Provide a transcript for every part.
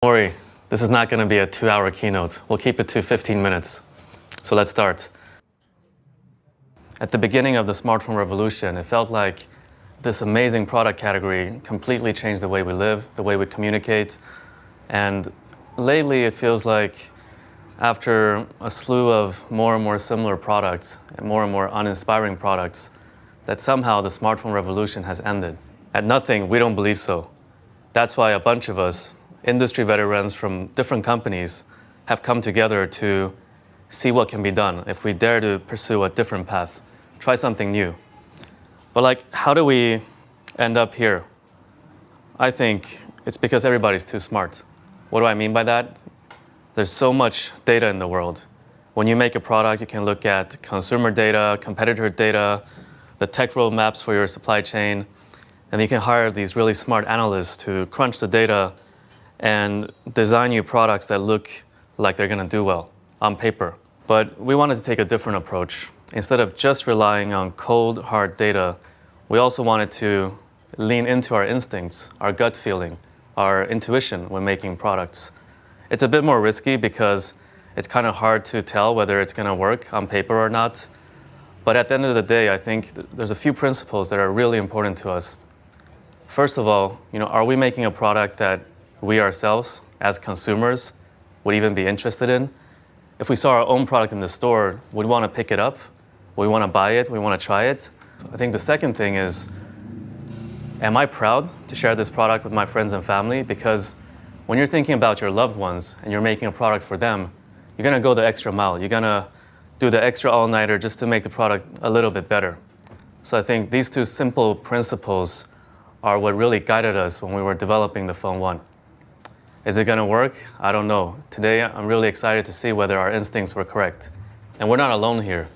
Don't worry, this is not going to be a 2-hour keynote. We'll keep it to 15 minutes. So let's start. At the beginning of the smartphone revolution, it felt like this amazing product category completely changed the way we live, the way we communicate. And lately, it feels like after a slew of more and more similar products and more uninspiring products, that somehow the smartphone revolution has ended. At Nothing, we don't believe so. That's why a bunch of us, industry veterans from different companies, have come together to see what can be done if we dare to pursue a different path, try something new. But how do we end up here? I think it's because everybody's too smart. What do I mean by that? There's so much data in the world. When you make a product, you can look at consumer data, competitor data, the tech roadmaps for your supply chain, and you can hire these really smart analysts to crunch the data and design you products that look like they're going to do well on paper. But we wanted to take a different approach. Instead of just relying on cold, hard data, we also wanted to lean into our instincts, our gut feeling, our intuition when making products. It's a bit more risky because it's kind of hard to tell whether it's going to work on paper or not. But at the end of the day, I think there's a few principles that are really important to us. First of all, are we making a product that we ourselves, as consumers, would even be interested in? If we saw our own product in the store, would we want to pick it up? Would we want to buy it? Would we want to try it? I think the second thing is, am I proud to share this product with my friends and family? Because when you're thinking about your loved ones and you're making a product for them, you're going to go the extra mile. You're going to do the extra all-nighter just to make the product a little bit better. So I think these two simple principles are what really guided us when we were developing the Phone 1. Is it going to work? I don't know. Today, I'm really excited to see whether our instincts were correct. And we're not alone here.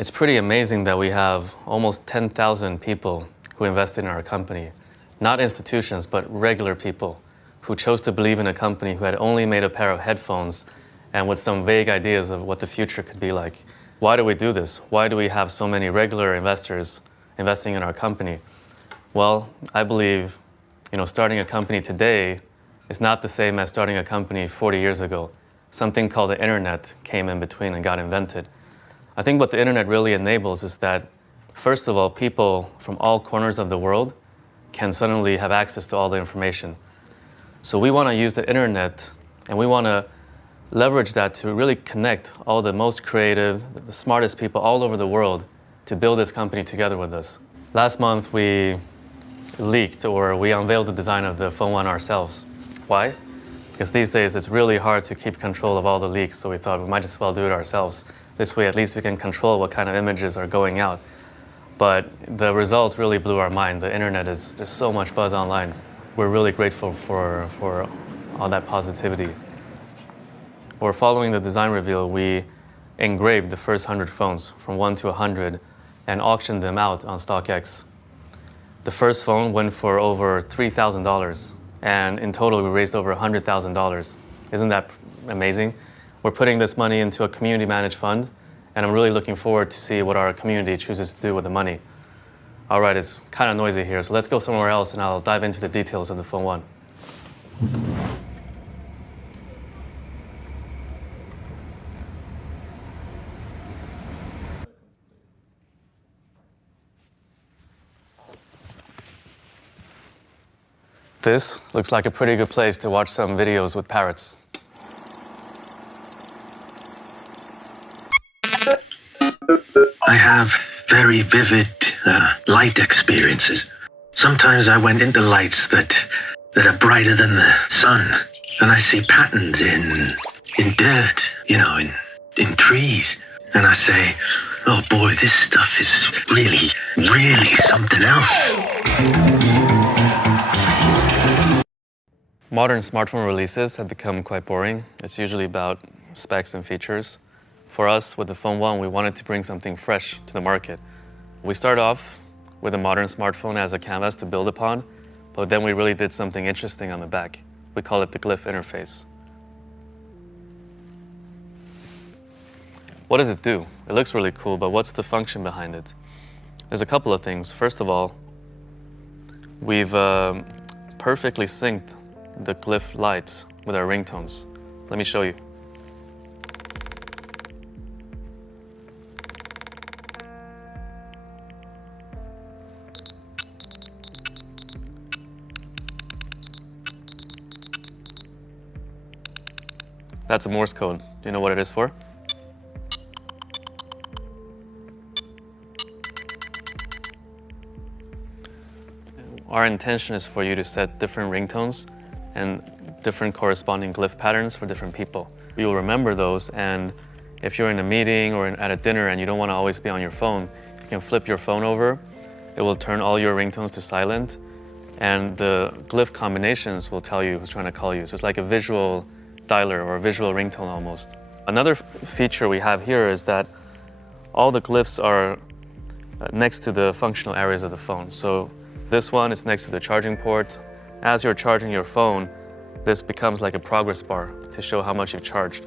It's pretty amazing that we have almost 10,000 people who invested in our company. Not institutions, but regular people who chose to believe in a company who had only made a pair of headphones and with some vague ideas of what the future could be like. Why do we do this? Why do we have so many regular investors investing in our company? Well, I believe, starting a company today is not the same as starting a company 40 years ago. Something called the internet came in between and got invented. I think what the internet really enables is that, first of all, people from all corners of the world can suddenly have access to all the information. So we want to use the internet and we want to leverage that to really connect all the most creative, the smartest people all over the world to build this company together with us. Last month, we leaked or we unveiled the design of the Phone 1 ourselves. Why? Because these days it's really hard to keep control of all the leaks, so we thought we might as well do it ourselves. This way at least we can control what kind of images are going out. But the results really blew our mind. The internet there's so much buzz online. We're really grateful for all that positivity. Or following the design reveal, we engraved the first 100 phones from 1 to 100 and auctioned them out on StockX. The first phone went for over $3,000. And in total, we raised over $100,000. Isn't that amazing? We're putting this money into a community-managed fund, and I'm really looking forward to see what our community chooses to do with the money. All right, it's kind of noisy here, so let's go somewhere else, and I'll dive into the details of the Phone 1. This looks like a pretty good place to watch some videos with parrots. I have very vivid light experiences. Sometimes I went into lights that are brighter than the sun, and I see patterns in dirt, in trees, and I say, oh boy, this stuff is really, really something else. Modern smartphone releases have become quite boring. It's usually about specs and features. For us, with the Phone 1, we wanted to bring something fresh to the market. We started off with a modern smartphone as a canvas to build upon, but then we really did something interesting on the back. We call it the Glyph interface. What does it do? It looks really cool, but what's the function behind it? There's a couple of things. First of all, we've perfectly synced the Glyph lights with our ringtones. Let me show you. That's a Morse code. Do you know what it is for? Our intention is for you to set different ringtones and different corresponding glyph patterns for different people. You'll remember those, and if you're in a meeting or at a dinner and you don't want to always be on your phone, you can flip your phone over. It will turn all your ringtones to silent, and the glyph combinations will tell you who's trying to call you. So it's like a visual dialer or a visual ringtone almost. Another feature we have here is that all the glyphs are next to the functional areas of the phone. So this one is next to the charging port. As you're charging your phone, this becomes like a progress bar to show how much you've charged.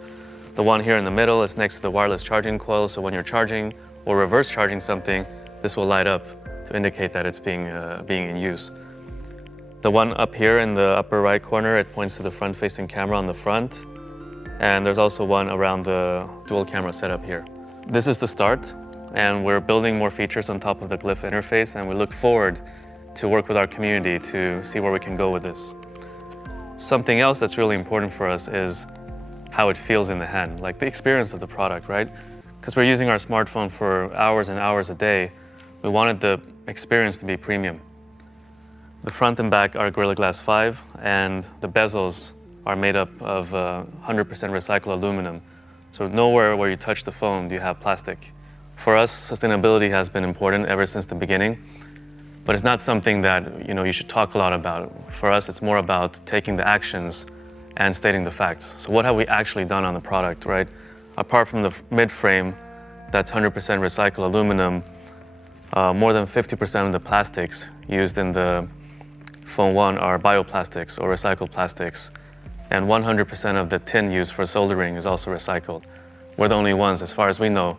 The one here in the middle is next to the wireless charging coil, so when you're charging or reverse charging something, this will light up to indicate that it's being in use. The one up here in the upper right corner, it points to the front-facing camera on the front. And there's also one around the dual camera setup here. This is the start, and we're building more features on top of the Glyph interface, and we look forward to work with our community to see where we can go with this. Something else that's really important for us is how it feels in the hand, like the experience of the product, right? Because we're using our smartphone for hours and hours a day, we wanted the experience to be premium. The front and back are Gorilla Glass 5, and the bezels are made up of 100% recycled aluminum. So nowhere where you touch the phone do you have plastic. For us, sustainability has been important ever since the beginning, but it's not something that you should talk a lot about. For us, it's more about taking the actions and stating the facts. So what have we actually done on the product, right? Apart from the mid-frame that's 100% recycled aluminum, more than 50% of the plastics used in the Phone 1 are bioplastics or recycled plastics, and 100% of the tin used for soldering is also recycled. We're the only ones, as far as we know,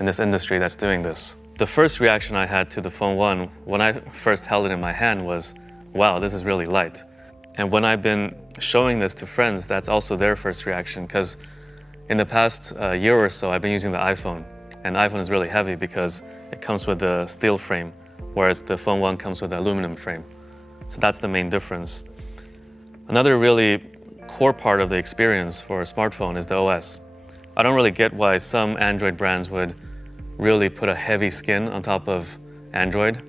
in this industry that's doing this. The first reaction I had to the Phone 1 when I first held it in my hand was, wow, this is really light. And when I've been showing this to friends, that's also their first reaction, because in the past year or so, I've been using the iPhone, and the iPhone is really heavy because it comes with a steel frame, whereas the Phone 1 comes with an aluminum frame. So that's the main difference. Another really core part of the experience for a smartphone is the OS. I don't really get why some Android brands would really put a heavy skin on top of Android.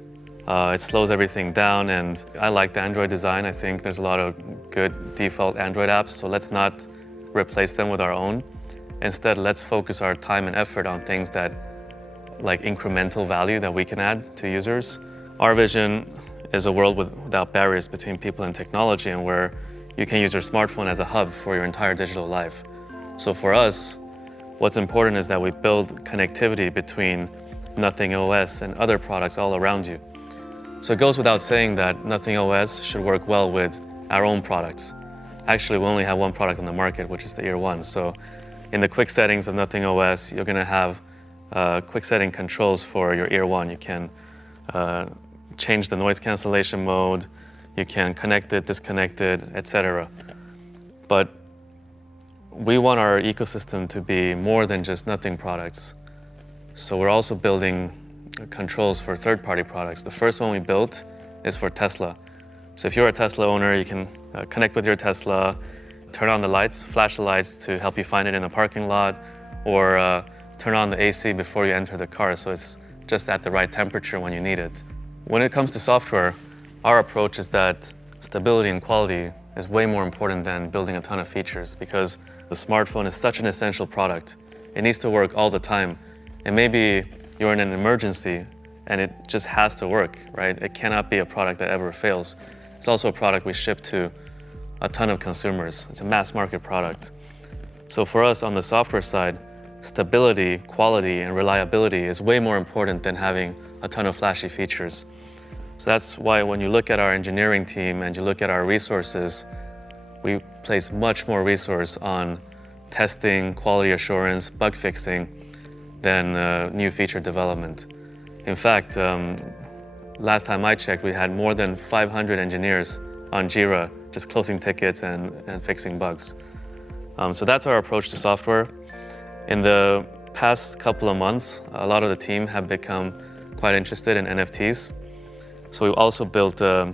It slows everything down, and I like the Android design. I think there's a lot of good default Android apps, so let's not replace them with our own. Instead, let's focus our time and effort on things that, like incremental value that we can add to users. Our vision is a world without barriers between people and technology, and where you can use your smartphone as a hub for your entire digital life. So for us, what's important is that we build connectivity between Nothing OS and other products all around you. So it goes without saying that Nothing OS should work well with our own products. Actually, we only have one product on the market, which is the Ear 1. So in the quick settings of Nothing OS, you're going to have quick setting controls for your Ear 1. You can change the noise cancellation mode, you can connect it, disconnect it, etc. But we want our ecosystem to be more than just Nothing products. So we're also building controls for third-party products. The first one we built is for Tesla. So if you're a Tesla owner, you can connect with your Tesla, turn on the lights, flash the lights to help you find it in the parking lot, or turn on the AC before you enter the car so it's just at the right temperature when you need it. When it comes to software, our approach is that stability and quality is way more important than building a ton of features, because the smartphone is such an essential product. It needs to work all the time. And maybe you're in an emergency and it just has to work, right? It cannot be a product that ever fails. It's also a product we ship to a ton of consumers. It's a mass market product. So for us on the software side, stability, quality, and reliability is way more important than having a ton of flashy features. So that's why when you look at our engineering team and you look at our resources, we place much more resource on testing, quality assurance, bug fixing than new feature development. In fact, last time I checked, we had more than 500 engineers on Jira just closing tickets and fixing bugs. So that's our approach to software. In the past couple of months, a lot of the team have become quite interested in NFTs. So we also built a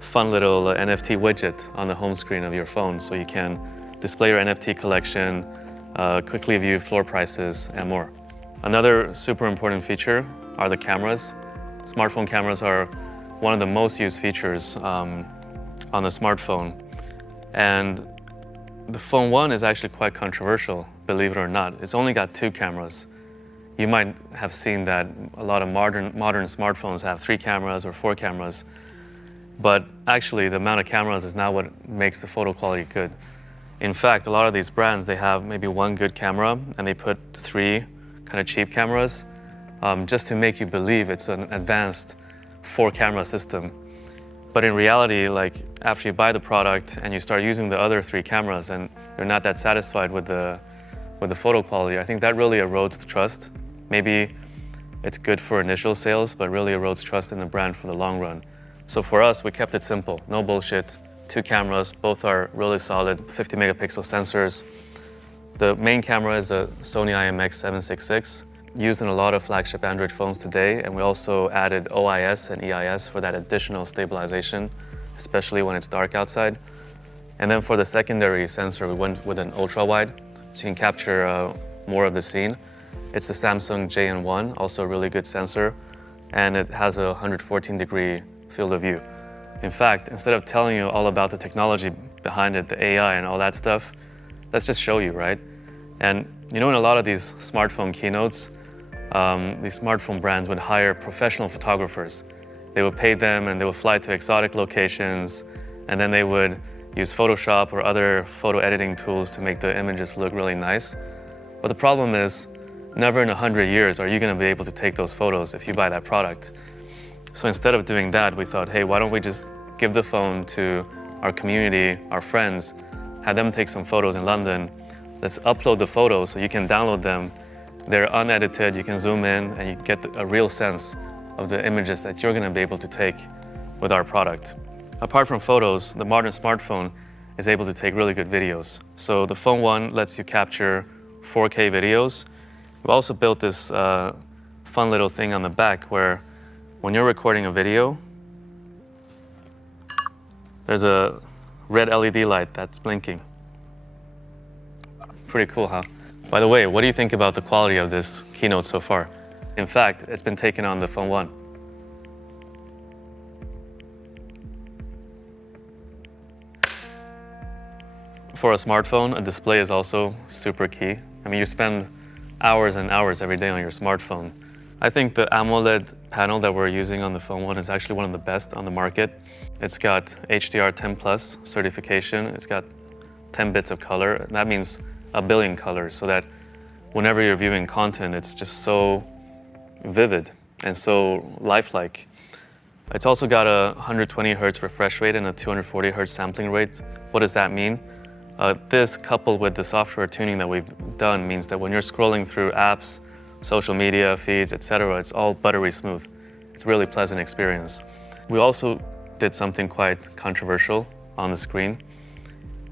fun little NFT widget on the home screen of your phone, so you can display your NFT collection, quickly view floor prices, and more. Another super important feature are the cameras. Smartphone cameras are one of the most used features on the smartphone. And the Phone 1 is actually quite controversial, believe it or not. It's only got 2 cameras. You might have seen that a lot of modern smartphones have 3 cameras or 4 cameras. But actually, the amount of cameras is not what makes the photo quality good. In fact, a lot of these brands, they have maybe 1 good camera and they put 3 kind of cheap cameras just to make you believe it's an advanced 4-camera system. But in reality, like after you buy the product and you start using the other 3 cameras and you're not that satisfied with the photo quality, I think that really erodes the trust. Maybe it's good for initial sales, but really erodes trust in the brand for the long run. So for us, we kept it simple, no bullshit. 2 cameras, both are really solid, 50 megapixel sensors. The main camera is a Sony IMX766, used in a lot of flagship Android phones today, and we also added OIS and EIS for that additional stabilization, especially when it's dark outside. And then for the secondary sensor, we went with an ultra-wide, so you can capture more of the scene. It's the Samsung JN1, also a really good sensor, and it has a 114-degree field of view. In fact, instead of telling you all about the technology behind it, the AI and all that stuff, let's just show you, right? And you know, in a lot of these smartphone keynotes, these smartphone brands would hire professional photographers. They would pay them and they would fly to exotic locations, and then they would use Photoshop or other photo editing tools to make the images look really nice. But the problem is, never in 100 years are you going to be able to take those photos if you buy that product. So instead of doing that, we thought, hey, why don't we just give the phone to our community, our friends, have them take some photos in London. Let's upload the photos so you can download them. They're unedited, you can zoom in and you get a real sense of the images that you're gonna be able to take with our product. Apart from photos, the modern smartphone is able to take really good videos. So the Phone 1 lets you capture 4K videos. We also built this fun little thing on the back where when you're recording a video, there's a red LED light that's blinking. Pretty cool, huh? By the way, what do you think about the quality of this keynote so far? In fact, it's been taken on the Phone 1. For a smartphone, a display is also super key. I mean, you spend hours and hours every day on your smartphone. I think the AMOLED panel that we're using on the Phone 1 is actually one of the best on the market. It's got HDR10+ certification. It's got 10 bits of color. That means 1 billion colors, so that whenever you're viewing content, it's just so vivid and so lifelike. It's also got a 120 Hz refresh rate and a 240 Hz sampling rate. What does that mean? This, coupled with the software tuning that we've done, means that when you're scrolling through apps, social media feeds, etc., it's all buttery smooth. It's a really pleasant experience. We also did something quite controversial on the screen.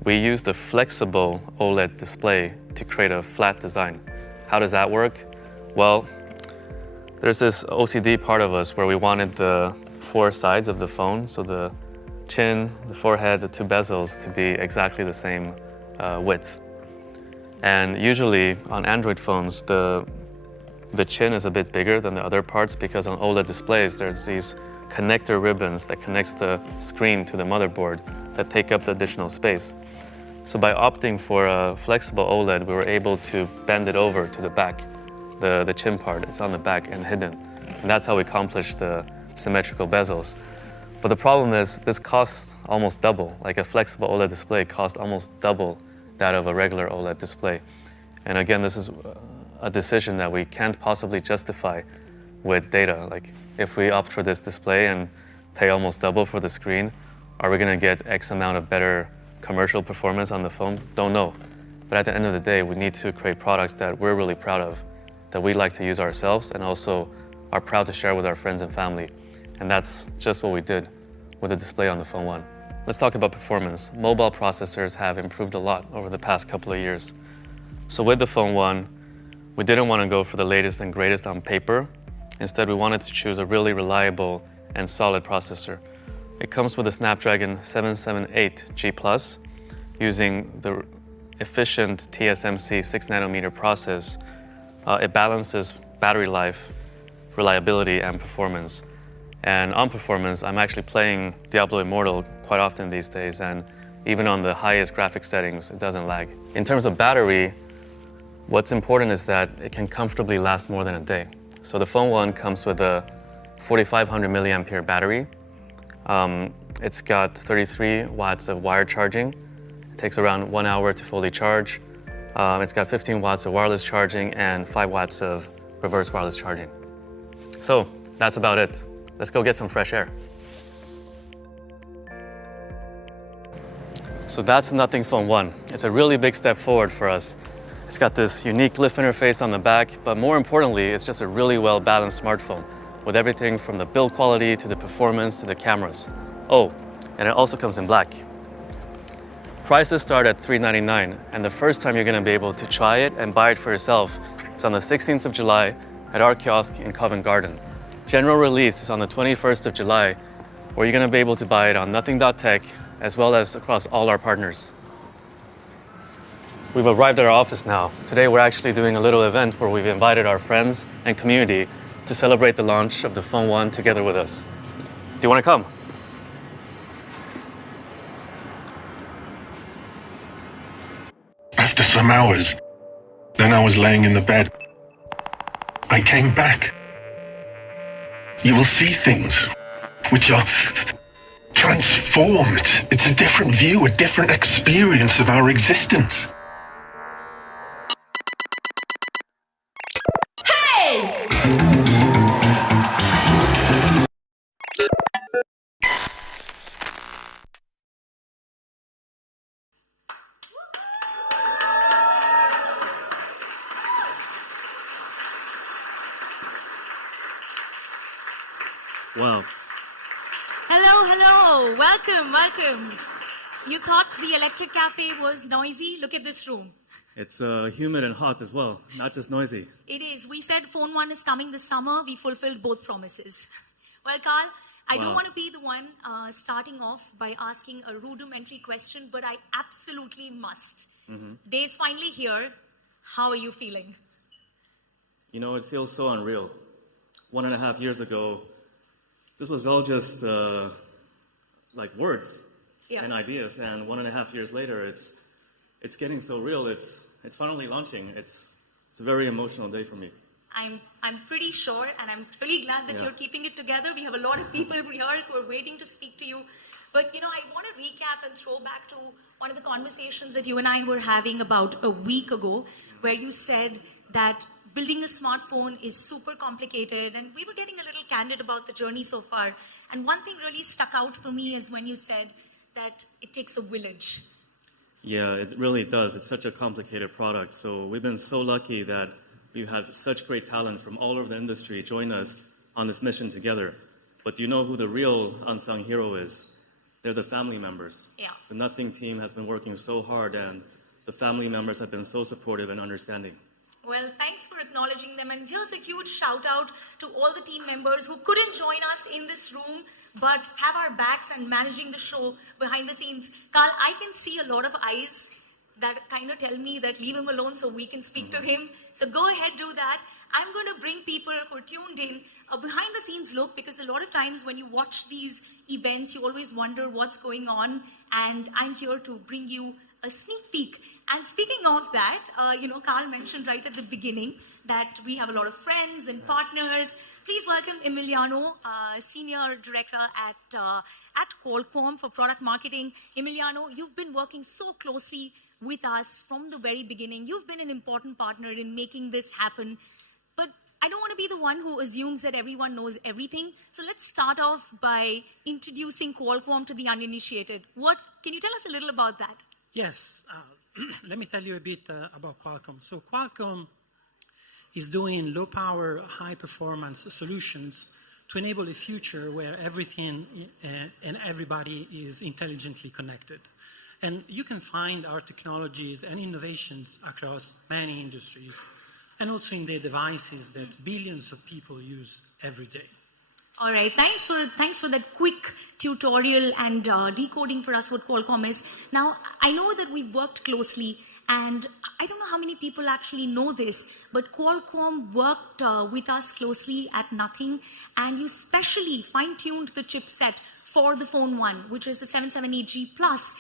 We used a flexible OLED display to create a flat design. How does that work? Well, there's this OCD part of us where we wanted the 4 sides of the phone, so the chin, the forehead, the 2 bezels to be exactly the same width. And usually on Android phones, the chin is a bit bigger than the other parts because on OLED displays, there's these connector ribbons that connects the screen to the motherboard that take up the additional space. So by opting for a flexible OLED, we were able to bend it over to the back, the chin part. It's on the back and hidden. And that's how we accomplished the symmetrical bezels. But the problem is this costs almost double. Like a flexible OLED display costs almost double that of a regular OLED display. And again, this is a decision that we can't possibly justify with data. Like if we opt for this display and pay almost double for the screen, are we gonna get X amount of better commercial performance on the phone? Don't know. But at the end of the day, we need to create products that we're really proud of, that we like to use ourselves and also are proud to share with our friends and family. And that's just what we did with the display on the Phone 1. Let's talk about performance. Mobile processors have improved a lot over the past couple of years. So with the Phone 1, we didn't want to go for the latest and greatest on paper. Instead, we wanted to choose a really reliable and solid processor. It comes with a Snapdragon 778G+, using the efficient TSMC 6nm process. It balances battery life, reliability, and performance. And on performance, I'm actually playing Diablo Immortal quite often these days, and even on the highest graphic settings, it doesn't lag. In terms of battery, what's important is that it can comfortably last more than a day. So the Phone 1 comes with a 4,500 milliampere battery. It's got 33 watts of wired charging. It takes around 1 hour to fully charge. It's got 15 watts of wireless charging and 5 watts of reverse wireless charging. So that's about it. Let's go get some fresh air. So that's the Nothing Phone 1. It's a really big step forward for us. It's got this unique lift interface on the back, but more importantly, it's just a really well-balanced smartphone with everything from the build quality to the performance to the cameras. Oh, and it also comes in black. Prices start at $399, and the first time you're going to be able to try it and buy it for yourself is on the 16th of July at our kiosk in Covent Garden. General release is on the 21st of July, where you're going to be able to buy it on Nothing.tech as well as across all our partners. We've arrived at our office now. Today we're actually doing a little event where we've invited our friends and community to celebrate the launch of the Phone 1 together with us. Do you want to come? After some hours, then I was laying in the bed. I came back. You will see things which are transformed. It's a different view, a different experience of our existence. Wow. Hello. Welcome. You thought the Electric Cafe was noisy? Look at this room. It's humid and hot as well, not just noisy. It is. We said Phone 1 is coming this summer. We fulfilled both promises. Well, Carl, I don't want to be the one starting off by asking a rudimentary question, but I absolutely must. Day's finally here. How are you feeling? You know, it feels so unreal. 1.5 years ago, this was all just like words and ideas, and 1.5 years later, it's getting so real. It's finally launching. It's a very emotional day for me. I'm pretty sure, and I'm really glad that you're keeping it together. We have a lot of people here who are waiting to speak to you. But, you know, I want to recap and throw back to one of the conversations that you and I were having about a week ago, where you said that building a smartphone is super complicated, and we were getting a little candid about the journey so far. And one thing really stuck out for me is when you said that it takes a village. Yeah, it really does. It's such a complicated product. So we've been so lucky that we've had such great talent from all over the industry join us on this mission together. But do you know who the real unsung hero is? They're the family members. Yeah. The Nothing team has been working so hard, and the family members have been so supportive and understanding. Well, thanks for acknowledging them. And here's a huge shout out to all the team members who couldn't join us in this room, but have our backs and managing the show behind the scenes. Carl, I can see a lot of eyes that kind of tell me that leave him alone so we can speak to him. So go ahead, do that. I'm going to bring people who are tuned in a behind the scenes look, because a lot of times when you watch these events, you always wonder what's going on. And I'm here to bring you a sneak peek. And speaking of that, Carl mentioned right at the beginning that we have a lot of friends and partners. Please welcome Emiliano, Senior Director at Qualcomm for Product Marketing. Emiliano, you've been working so closely with us from the very beginning. You've been an important partner in making this happen. But I don't want to be the one who assumes that everyone knows everything. So let's start off by introducing Qualcomm to the uninitiated. Can you tell us a little about that? Yes. Let me tell you a bit about Qualcomm. So Qualcomm is doing low-power, high-performance solutions to enable a future where everything and everybody is intelligently connected. And you can find our technologies and innovations across many industries, and also in the devices that billions of people use every day. All right, thanks for that quick tutorial and decoding for us what Qualcomm is. Now, I know that we've worked closely, and I don't know how many people actually know this, but Qualcomm worked with us closely at Nothing, and you specially fine-tuned the chipset for the Phone 1, which is the 778G Plus.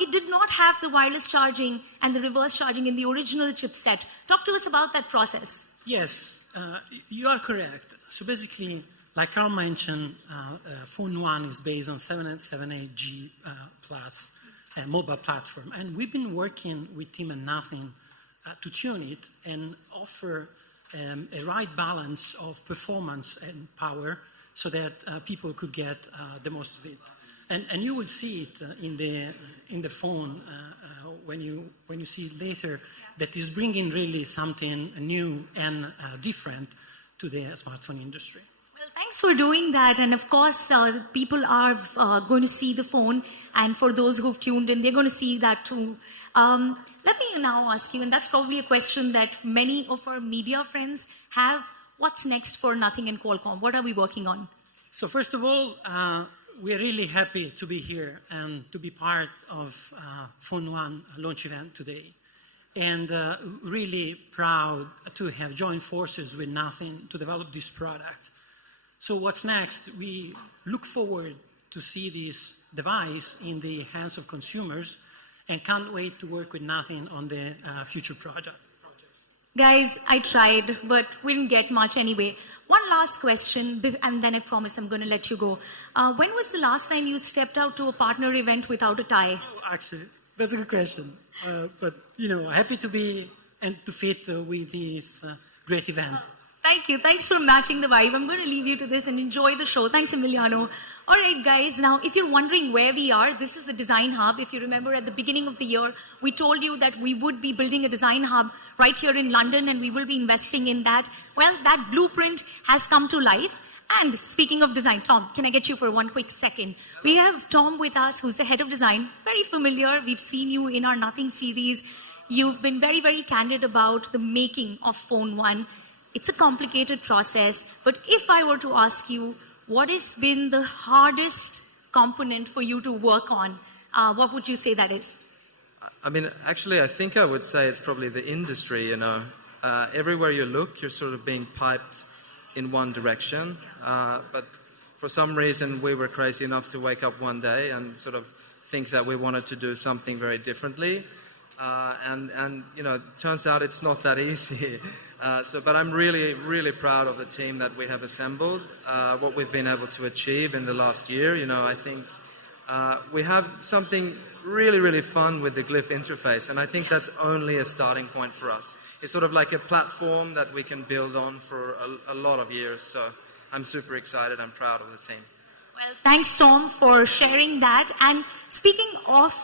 It did not have the wireless charging and the reverse charging in the original chipset. Talk to us about that process. Yes, you are correct. So basically, like Carl mentioned, Phone 1 is based on 778G Plus mobile platform. And we've been working with Tim and Nothing to tune it and offer a right balance of performance and power so that people could get the most of it. And you will see it in the phone when you see it later, that is bringing really something new and different to the smartphone industry. Well, thanks for doing that. And of course, people are going to see the phone. And for those who've tuned in, they're going to see that too. Let me now ask you, and that's probably a question that many of our media friends have. What's next for Nothing and Qualcomm? What are we working on? So first of all, we're really happy to be here and to be part of Phone 1 launch event today. And really proud to have joined forces with Nothing to develop this product. So what's next? We look forward to see this device in the hands of consumers and can't wait to work with Nothing on the future projects. Guys, I tried, but we didn't get much anyway. One last question, and then I promise I'm going to let you go. When was the last time you stepped out to a partner event without a tie? Oh, actually, that's a good question. But, you know, happy to be and to fit with this great event. Thank you. Thanks for matching the vibe. I'm going to leave you to this and enjoy the show. Thanks, Emiliano. All right, guys. Now, if you're wondering where we are, this is the Design Hub. If you remember at the beginning of the year, we told you that we would be building a Design Hub right here in London, and we will be investing in that. Well, that blueprint has come to life. And speaking of design, Tom, can I get you for one quick second? We have Tom with us, who's the head of design. Very familiar. We've seen you in our Nothing series. You've been very, very candid about the making of Phone 1. It's a complicated process, but if I were to ask you, what has been the hardest component for you to work on? What would you say that is? I mean, actually, I think I would say it's probably the industry, you know. Everywhere you look, you're sort of being piped in one direction. But for some reason, we were crazy enough to wake up one day and sort of think that we wanted to do something very differently. And you know, it turns out it's not that easy. But I'm really, really proud of the team that we have assembled, what we've been able to achieve in the last year. You know, I think we have something really, really fun with the Glyph interface, and I think that's only a starting point for us. It's sort of like a platform that we can build on for a lot of years, so I'm super excited and proud of the team. Well, thanks, Tom, for sharing that. And speaking of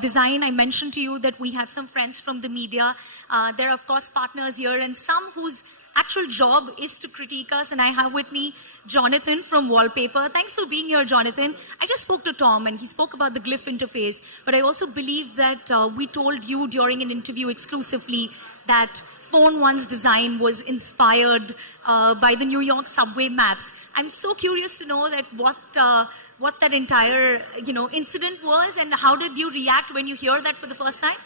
design, I mentioned to you that we have some friends from the media. There are, of course, partners here, and some whose actual job is to critique us. And I have with me Jonathan from Wallpaper. Thanks for being here, Jonathan. I just spoke to Tom, and he spoke about the Glyph interface. But I also believe that we told you during an interview exclusively that Phone 1's design was inspired by the New York subway maps. I'm so curious to know that what that entire incident was, and how did you react when you hear that for the first time?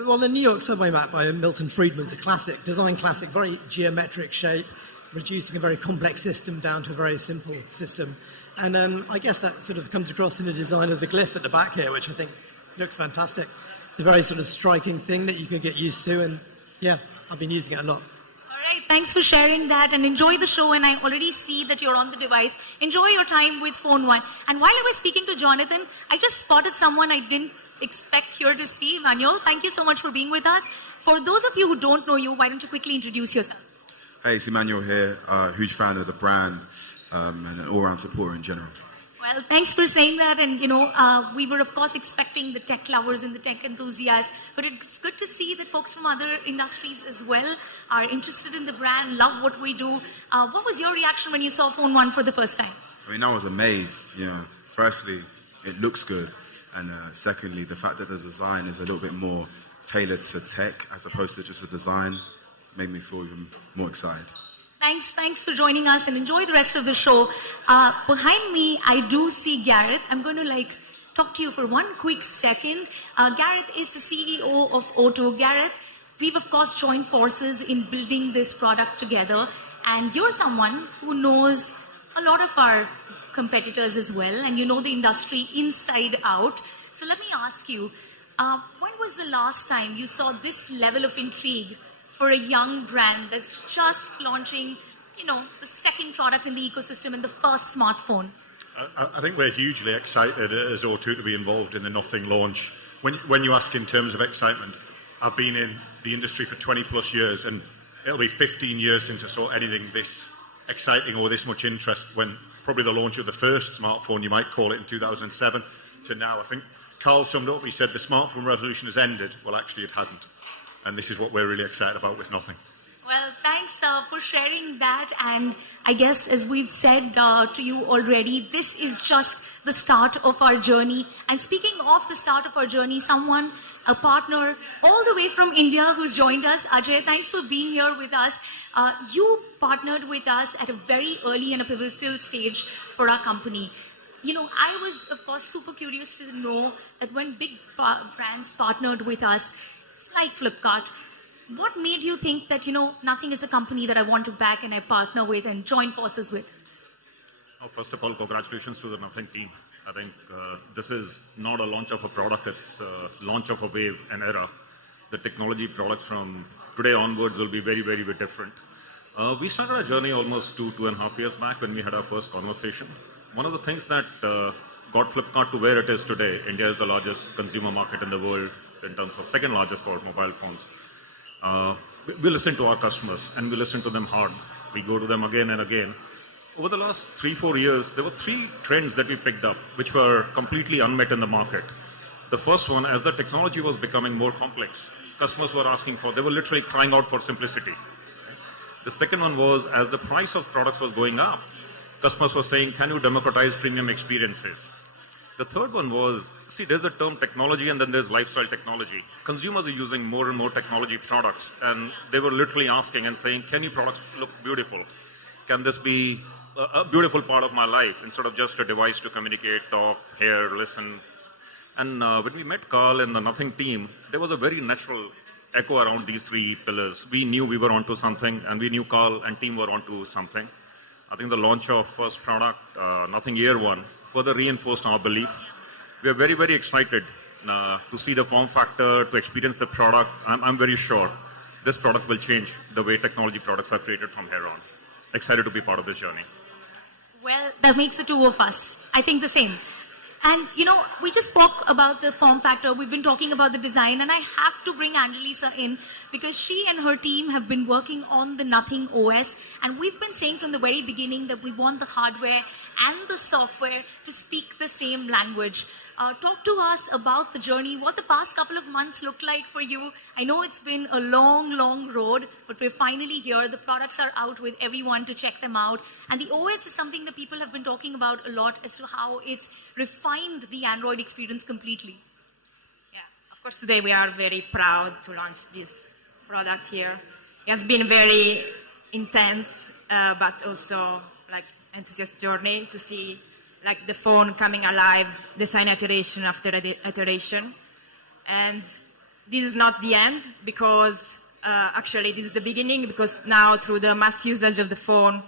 Well, the New York subway map by Milton Friedman's a classic, design classic, very geometric shape, reducing a very complex system down to a very simple system. And I guess that sort of comes across in the design of the Glyph at the back here, which I think looks fantastic. It's a very sort of striking thing that you can get used to, and yeah, I've been using it a lot. All right, thanks for sharing that, and enjoy the show. And I already see that you're on the device. Enjoy your time with Phone 1. And while I was speaking to Jonathan, I just spotted someone I didn't expect here to see. Emmanuel, thank you so much for being with us. For those of you who don't know you, why don't you quickly introduce yourself? Hey, it's Emmanuel here, huge fan of the brand and an all-round supporter in general. Well, thanks for saying that. And, we were, of course, expecting the tech lovers and the tech enthusiasts. But it's good to see that folks from other industries as well are interested in the brand, love what we do. What was your reaction when you saw Phone 1 for the first time? I mean, I was amazed. Firstly, it looks good. And secondly, the fact that the design is a little bit more tailored to tech as opposed to just a design made me feel even more excited. Thanks for joining us, and enjoy the rest of the show. Behind me, I do see Gareth. I'm going to talk to you for one quick second. Gareth is the CEO of O2. Gareth, we've of course joined forces in building this product together, and you're someone who knows a lot of our competitors as well, and you know the industry inside out. So let me ask you, when was the last time you saw this level of intrigue for a young brand that's just launching, the second product in the ecosystem and the first smartphone? I think we're hugely excited as O2 to be involved in the Nothing launch. When you ask in terms of excitement, I've been in the industry for 20 plus years, and it'll be 15 years since I saw anything this exciting or this much interest, when probably the launch of the first smartphone, you might call it, in 2007 to now. I think Carl summed up, he said the smartphone revolution has ended. Well, actually it hasn't. And this is what we're really excited about with Nothing. Well, thanks for sharing that. And I guess, as we've said to you already, this is just the start of our journey. And speaking of the start of our journey, a partner all the way from India who's joined us. Ajay, thanks for being here with us. You partnered with us at a very early and a pivotal stage for our company. I was, of course, super curious to know that when big brands partnered with us, like Flipkart, what made you think that, Nothing is a company that I want to back and I partner with and join forces with? First of all, congratulations to the Nothing team. I think this is not a launch of a product, it's a launch of a wave, an era. The technology products from today onwards will be very, very, very different. We started our journey almost 2.5 years back when we had our first conversation. One of the things that got Flipkart to where it is today, India is the largest consumer market in the world in terms of second largest for mobile phones. We listen to our customers and we listen to them hard. We go to them again and again. Over the last 3-4 years, there were 3 trends that we picked up which were completely unmet in the market. The first one, as the technology was becoming more complex, customers were they were literally crying out for simplicity. The second one was, as the price of products was going up, customers were saying, can you democratize premium experiences? The third one was, there's a term technology and then there's lifestyle technology. Consumers are using more and more technology products, and they were literally asking and saying, can your products look beautiful? Can this be a beautiful part of my life instead of just a device to communicate, talk, hear, listen? And when we met Carl and the Nothing team, there was a very natural echo around these 3 pillars. We knew we were onto something, and we knew Carl and team were onto something. I think the launch of first product, Nothing Year 1, further reinforced our belief. We are very, very excited to see the form factor, to experience the product. I'm very sure this product will change the way technology products are created from here on. Excited to be part of this journey. Well, that makes the 2 of us. I think the same. And, we just spoke about the form factor. We've been talking about the design, and I have to bring Angelisa in because she and her team have been working on the Nothing OS. And we've been saying from the very beginning that we want the hardware and the software to speak the same language. Talk to us about the journey, what the past couple of months looked like for you. I know it's been a long, long road, but we're finally here. The products are out with everyone to check them out. And the OS is something that people have been talking about a lot as to how it's refined the Android experience completely. Yeah, of course, today we are very proud to launch this product here. It has been a very intense, but also enthusiastic journey to see the phone coming alive, design iteration after iteration. And this is not the end, because actually this is the beginning, because now through the mass usage of the phone,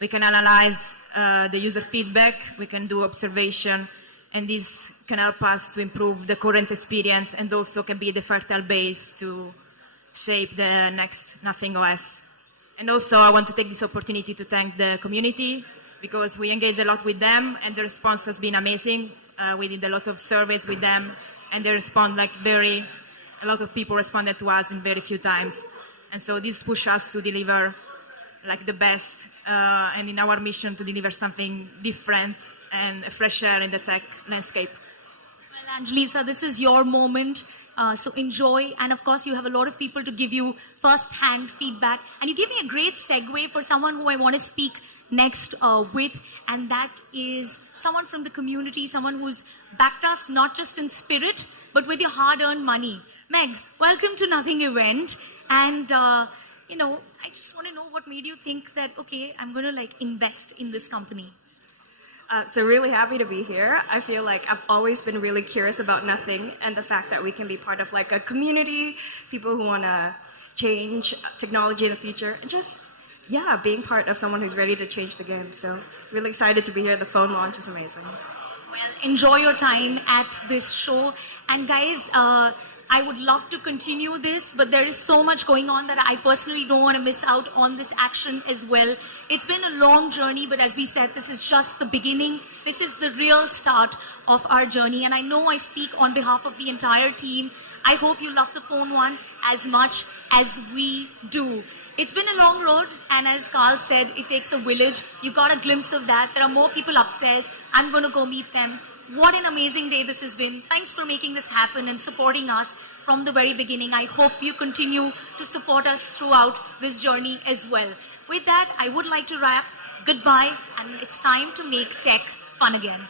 we can analyze the user feedback, we can do observation, and this can help us to improve the current experience and also can be the fertile base to shape the next Nothing OS. And also I want to take this opportunity to thank the community, because we engage a lot with them and the response has been amazing. We did a lot of surveys with them and they respond a lot of people responded to us in very few times. And so this pushes us to deliver the best and in our mission to deliver something different and a fresh air in the tech landscape. Well, Angelisa, this is your moment. So enjoy. And of course, you have a lot of people to give you first-hand feedback. And you give me a great segue for someone who I want to speak next with. And that is someone from the community, someone who's backed us not just in spirit, but with your hard-earned money. Meg, welcome to Nothing Event. And, you know, I just want to know what made you think that, okay, I'm going to like invest in this company. So really happy to be here. I feel like I've always been really curious about Nothing and the fact that we can be part of like a community, people who want to change technology in the future, and just, yeah, being part of someone who's ready to change the game. So really excited to be here. The phone launch is amazing. Well, enjoy your time at this show. And guys, I would love to continue this, but there is so much going on that I personally don't want to miss out on this action as well. It's been a long journey, but as we said, this is just the beginning. This is the real start of our journey. And I know I speak on behalf of the entire team. I hope you love the Phone One as much as we do. It's been a long road, and as Carl said, it takes a village. You got a glimpse of that. There are more people upstairs. I'm going to go meet them. What an amazing day this has been. Thanks for making this happen and supporting us from the very beginning. I hope you continue to support us throughout this journey as well. With that, I would like to wrap. Goodbye, and it's time to make tech fun again.